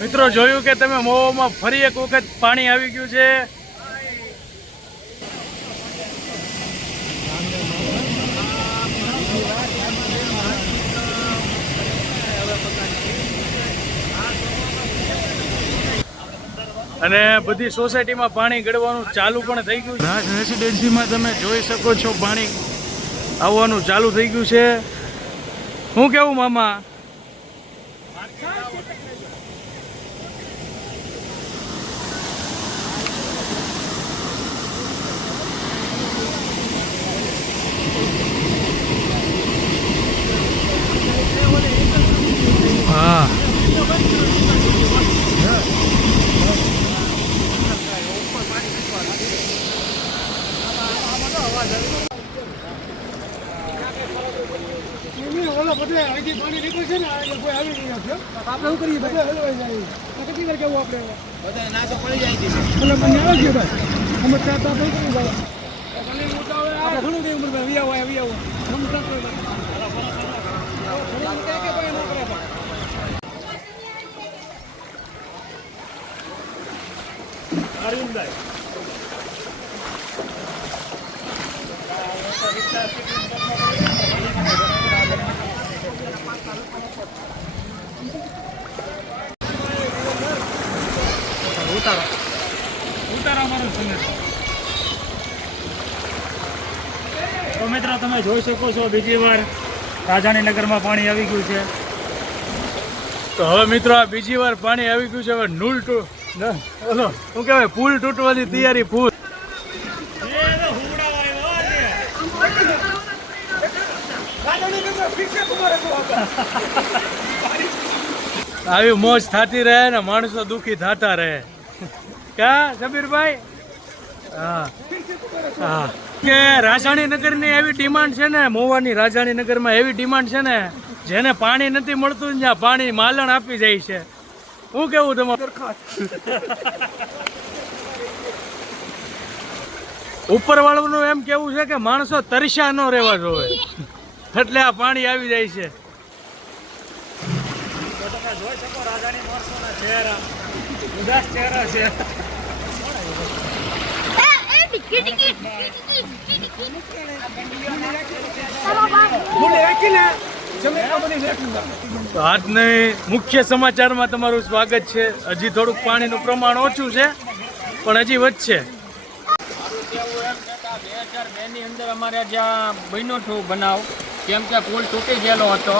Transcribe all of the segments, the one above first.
મિત્રો જોયું કે તમે મોવામાં ફરી એક વખત પાણી આવી ગયું છે. અને બધી સોસાયટીમાં પાણી ગળવાનું ચાલુ પણ થઈ ગયું. રાજ રેસિડેન્સીમાં તમે જોઈ શકો છો પાણી આવવાનું ચાલુ થઈ ગયું છે. શું કેવું મામા? હા ઓલો બધે અહીંથી પાણી નીકળે છે ને કોઈ આવી નહીં આપ્યો આપણે શું કરીએ બધા હલવાઈ જાય કેટલી વાર કેવું આપણે બધા નાચો પડી જાય છે એટલે મને આવે છે ભાઈ અમે ત્યાં તો નહીં કરી ભાઈ આપણે ઘણું કઈ ઉંમર ભાઈ આવી આવો તો મિત્રો તમે જોઈ શકો છો બીજી વાર રાજાણીનગરમાં પાણી આવી ગયું છે. તો હવે મિત્રો આ બીજી વાર પાણી આવી ગયું છે. હવે ઓલો શું કહેવાય પુલ તૂટવાની તૈયારી ફૂલ. આવી મોજ થતી રહે ને માણસો દુઃખી થતા રહે. ક્યાં સબીરભાઈ? હા હા કે રાજાણીનગરની એવી ડિમાન્ડ છે ને, મોવાની રાજાણીનગરમાં એવી ડિમાન્ડ છે ને, જેને પાણી નથી મળતું ને ત્યાં પાણી માલણ આપી જાય છે. શું કેવું તમારું? ઉપરવાળાનું એમ કેવું છે કે માણસો તરસ્યા ન રહેવા જોવે, એટલે આ પાણી આવી જાય છે. તમે જોઈ શકો રાજાની માણસોના ચહેરા, ઉદાસ ચહેરા છે. આજની મુખ્ય સમાચારમાં તમારું સ્વાગત છે. હજી થોડુંક પાણીનું પ્રમાણ ઓછું છે પણ હજી વધશે. 2002 ની અંદર અમારે જ્યાં બન્યો હતો બનાવ, કેમ કે પુલ તૂટી ગયેલો હતો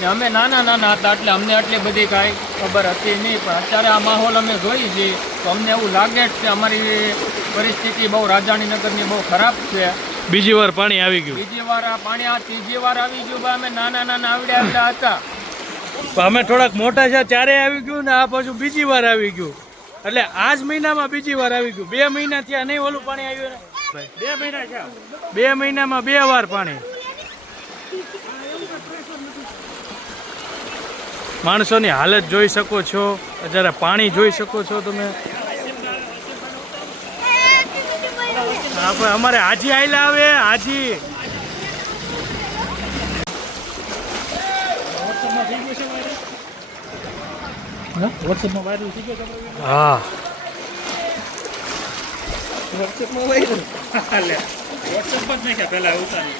ને અમે નાના હતા એટલે અમને આટલી બધી કાંઈ ખબર હતી નહીં. પણ અત્યારે આ માહોલ અમે જોઈ છીએ તો અમને એવું લાગે છે કે અમારી પરિસ્થિતિ બહુ રાજાણીનગરની બહુ ખરાબ છે. બીજી વાર પાણી આવી ગયું. બીજી વાર આ પાણી આ ત્રીજી વાર આવી ગયું. અમે નાના આવડ્યા હતા. અમે થોડાક મોટા છે ત્યારે આવી ગયું ને આ પાછું બીજી વાર આવી ગયું. એટલે આ જ મહિનામાં બીજી વાર આવી ગયું. 2 મહિના થયા નહીં ઓલું પાણી આવ્યું ને. 2 મહિના થયા. 2 મહિનામાં 2 વાર પાણી. માણસોની હાલત જોઈ શકો છો, જરા પાણી જોઈ શકો છો તમે. અમારે હાજી આયલા આવે હાજી. વોટ્સએપમાં વાયરલ થઈ ગયો. હા વોટ્સએપમાં વાયરલ. વોટ્સએપમાં જ નાખ્યા પહેલા ઉતારી.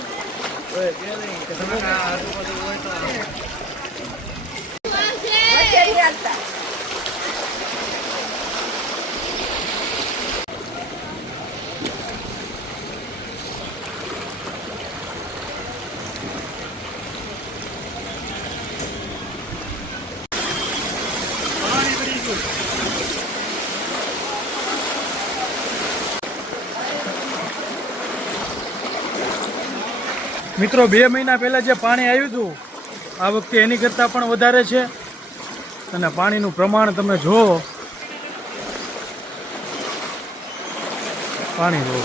મિત્રો 2 મહિના પહેલાં જે પાણી આવ્યું હતું આ વખતે એની કરતાં પણ વધારે છે. અને પાણીનું પ્રમાણ તમે જુઓ, પાણી જુઓ.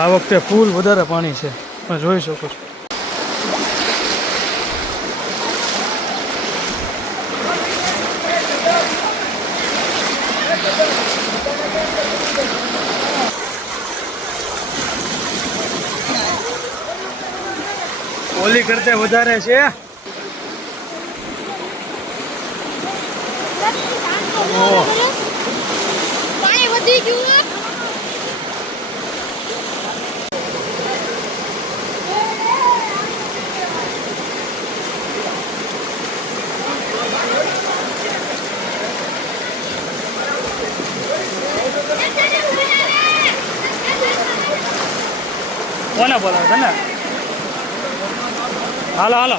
આ વખતે ફૂલ વધારે પાણી છે, તમે જોઈ શકો છો. જરૂરી કરતા વધારે છે. પાણી વધી ગયું. કોને બોલાવે તને? હાલો હાલો.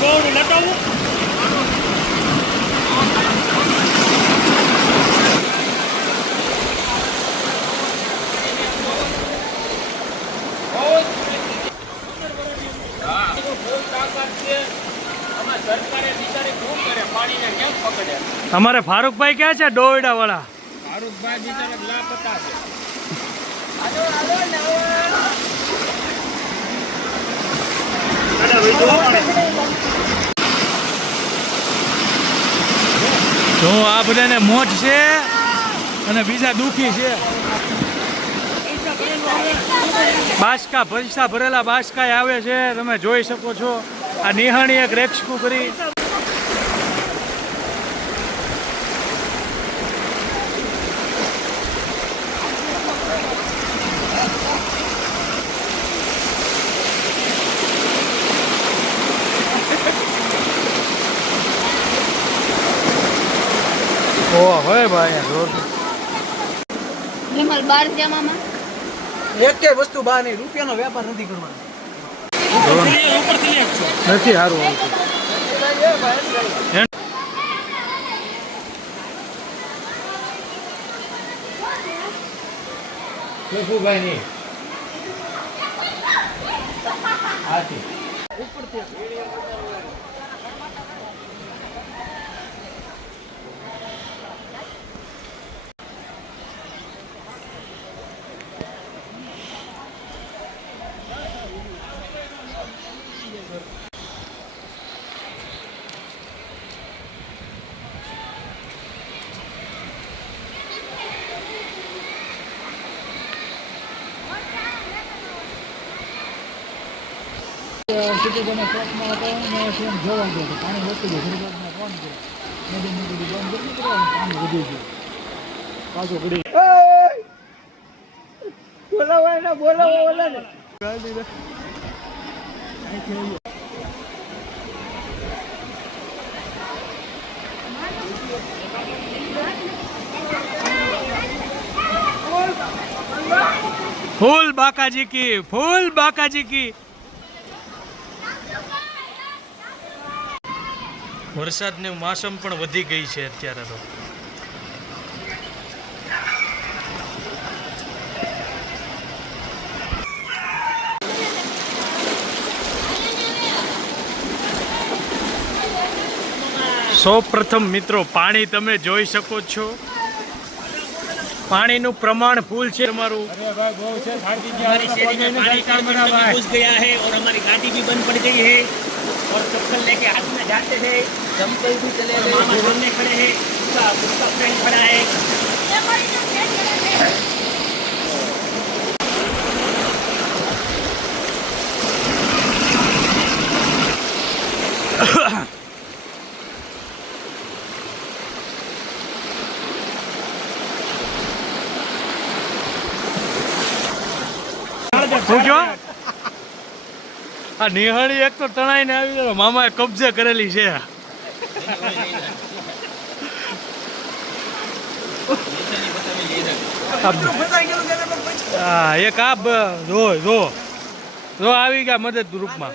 ગોળું લટાવું. અમારે ફારૂકભાઈ ક્યાં છે? ડોયડા વાળા ફારૂકભાઈ બિચારા લાપતા છે. જો આ બધાને મોજ છે અને બીજા દુખી છે. બાસકા પૈસા ભરેલા બાસકા આવે છે, તમે જોઈ શકો છો. આ નિહાણી એક રેક્સકું કરી. ઓહ હોય ભાઈ વિમલ બાર જમામાં એક કે વસ્તુ બહાર નહીં, રૂપિયાનો વેપાર નથી કરવાનો. નથી સારું આવતું. ભાઈ નહીં ફૂલ બાકાજી કી, ફૂલ બાકાજી કી. વરસાદની મોસમ પણ વધી ગઈ છે અત્યારે તો. સૌ પ્રથમ મિત્રો પાણી તમે જોઈ શકો છો. પાણીનું પ્રમાણ ફૂલ છે તમારું. हमारी शहरी में पानी का मतलब घुस गया है और हमारी गाड़ी भी बंद पड़ गई है और चप्पल लेके हाथ में जाते थे, चप्पल भी चले गए, मामा सामने खड़े हैं, उसका फ्रेंड खड़ा है. શું કયો? આ નિહાળી એક તો તણાઈને આવી ગયો. મામાએ કબજે કરેલી છે. હા એક આ જો જો જો આવી ગયા મદદ રૂપમાં.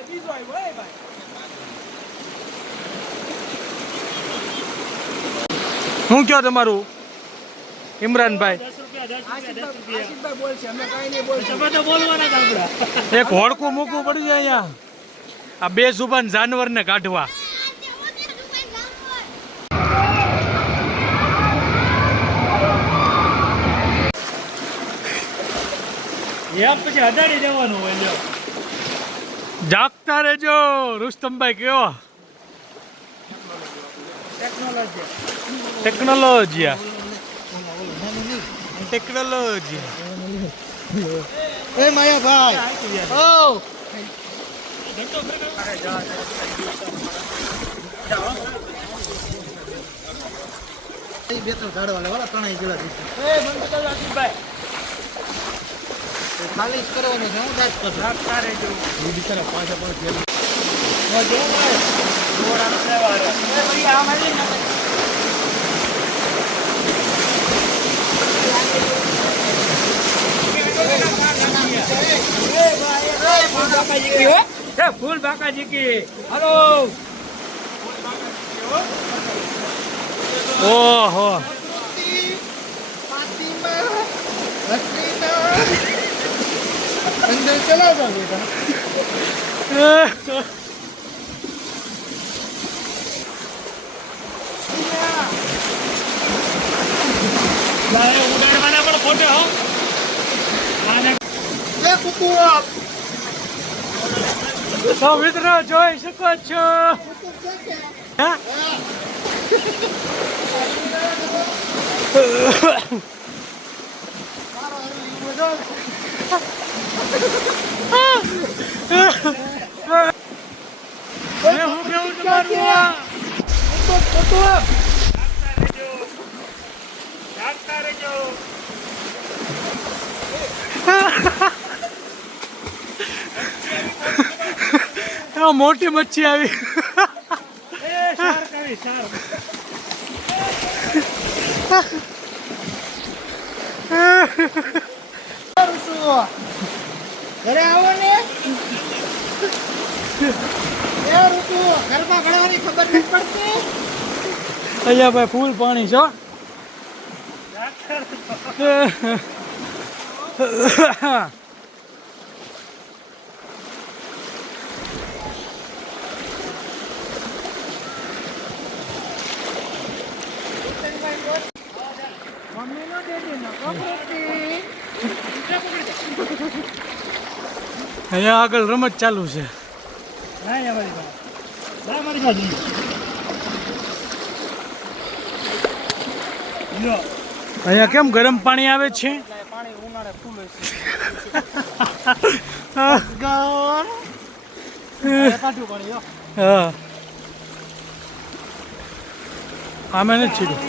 શું કયો તમારું ઇમરાનભાઈ? 10 રૂપિયા 10 રૂપિયા 10 રૂપિયા. આશિષભાઈ બોલશે, અમે કાંઈ નહીં બોલશું. તમે તો બોલવાના જ આપણા. એક હોડકું મૂકવું પડી જાય અહીંયા આ બે જુબાન જાનવરને કાઢવા. એમ પછી હટાડી દેવાનું હોય લ્યો. જાગતા રહેજો રુસ્તમભાઈ કયો ટેકનોલોજી ટેકનોલોજી. એ માયાભાઈ ઓ બે ત્રણ ઝાડવા લેવાલા ત્રણેય જેવા દીધા. ખાલી જ કરવાનું છે. હું દાંત કરશું. એ બિચારા પાછા પણ ફેરી. ફૂલ બાકાજી કી હાલો. ઓહો અંદર ચલા જાઓ બેટા. ઉડાડવાના પણ ખોટે હો. એ કુકુ તો મિત્રો જોઈ શકો છો હા? હું કેવું તમારું આ? મોટી મચ્છી આવી. ઘરે આવો ને એ ઋતુ ઘરમાં ઘડવાની ખબર નથી પડતી. અહીંયા ભાઈ ફૂલ પાણી છો. મમ્મીનો ડેડીનો કપડોથી અહીંયા આગળ રમત ચાલુ છે. અહીંયા કેમ ગરમ પાણી આવે છે? પાણી ઉનાળે ફૂલ હોય કાઢ્યું પાણી યો. હા આમે નથી છીડ્યું.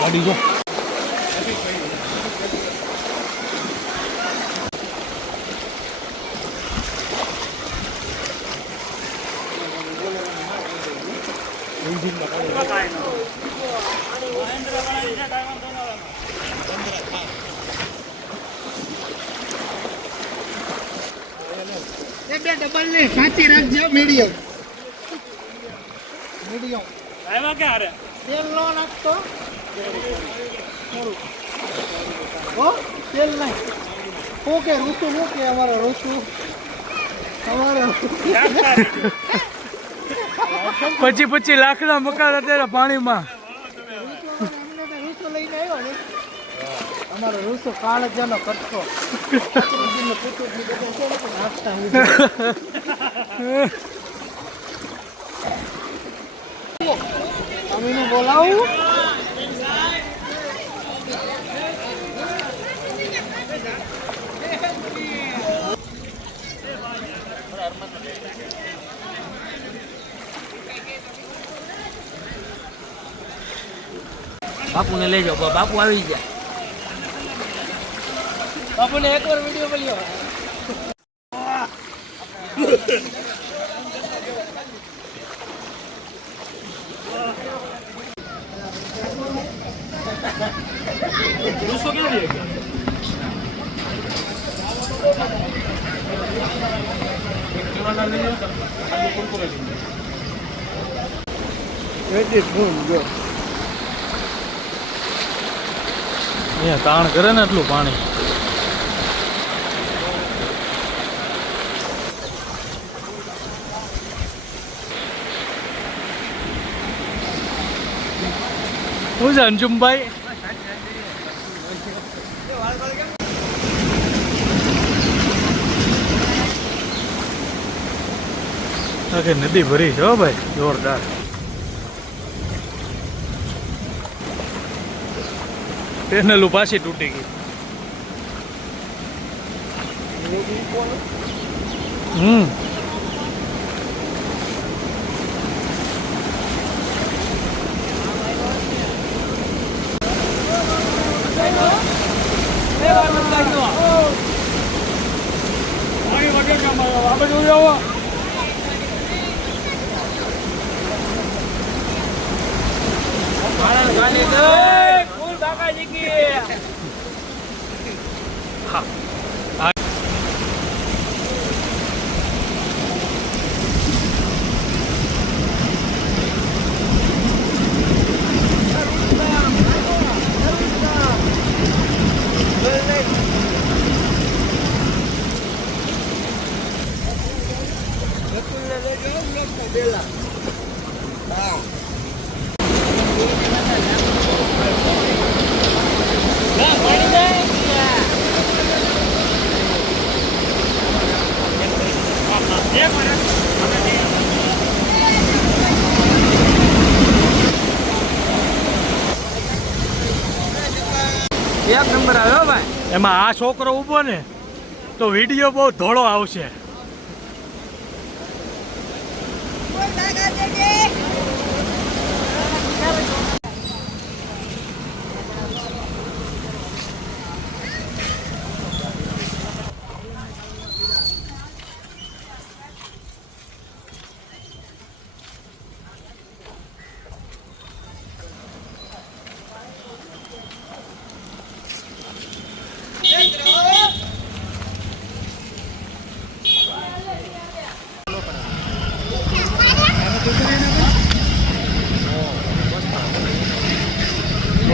ગાડી જો એ બે ડબલ ને સાચી રાખજો. મીડિયમ મીડિયમ આવ્યા કે હારે તેલ નો નાખતો હો. તેલ નહીં શું કે ઋતુ શું કે અમારો ઋતુ અમારો પછી લાકડા મકાન અત્યારે પાણીમાં. ઋતુ લઈને આવ્યો ને અમારો ઋતુ કાળજાનો કટકો નાખતા અમીને બોલાવું. બાપુને લઈ જાઓ, બાપુ આવી ગયા. બાપુને એકવાર વિડીયો મળ્યો. અહીંયા તાણ કરે ને એટલું પાણી. શું છે અંજુમભાઈ? આખી નદી ભરી છે હો ભાઈ, જોરદાર. પેનલું પાછી તૂટી ગઈ. એક નંબર આવ્યો ભાઈ. એમાં આ છોકરો ઊભો ને તો વિડીયો બહુ ધોળો આવશે.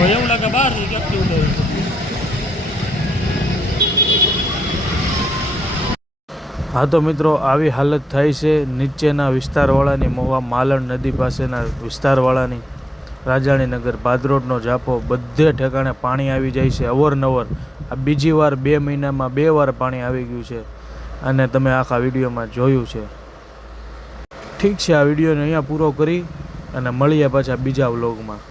એવું લાગે બહાર વ્યક્તિ ઉડે. હા તો મિત્રો, આવી હાલત થાય છે નીચેના વિસ્તારવાળાની, મહુવા માલણ નદી પાસેના વિસ્તારવાળાની. રાજાણીનગર, ભાદરોડનો જાપો, બધે ઠેકાણે પાણી આવી જાય છે અવરનવર. આ બીજી વાર 2 મહિનામાં 2 વાર પાણી આવી ગયું છે અને તમે આખા વિડીયોમાં જોયું છે. ઠીક છે, આ વિડીયોને અહીંયા પૂરો કરી અને મળીએ પાછા બીજા વ્લોગમાં.